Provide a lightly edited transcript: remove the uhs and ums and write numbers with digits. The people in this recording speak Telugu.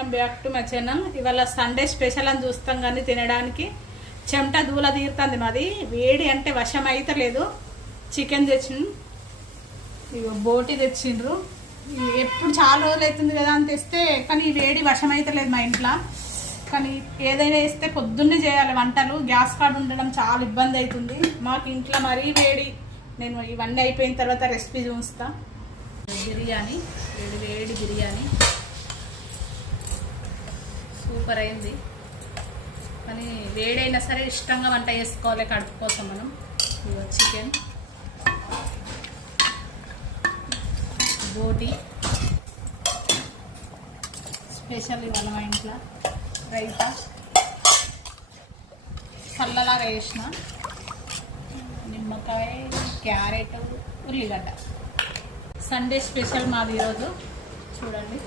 Welcome back to my channel. ఇవాళ సండే స్పెషల్ అని చూస్తాం కానీ తినడానికి చెమట దూల తీరుతుంది. మాది వేడి అంటే వశం అయితే లేదు. చికెన్ తెచ్చిండు, ఇగో బోటి తెచ్చిండ్రు. ఎప్పుడు చాలా రోజులు అవుతుంది కదా అని తెస్తే, కానీ వేడి వశం అయితే లేదు మా ఇంట్లో. కానీ ఏదైనా వేస్తే పొద్దున్నే చేయాలి వంటలు. గ్యాస్ కార్డు ఉండడం చాలా ఇబ్బంది అవుతుంది మాకు ఇంట్లో. మరీ వేడి. నేను ఇవన్నీ అయిపోయిన తర్వాత రెసిపీ చూస్తా. బిర్యానీ, వేడి వేడి బిర్యానీ సూపర్ అయింది. కానీ వేడైనా సరే ఇష్టంగా వంట చేసుకోవాలి కడుపు కోసం. మనం చికెన్, బోటి స్పెషల్ ఇవాళ మా ఇంట్లో. రైతా చల్లలాగా వేసిన, నిమ్మకాయ, క్యారెట్, ఉల్లిగడ్డ. సండే స్పెషల్ మాది ఈరోజు చూడండి.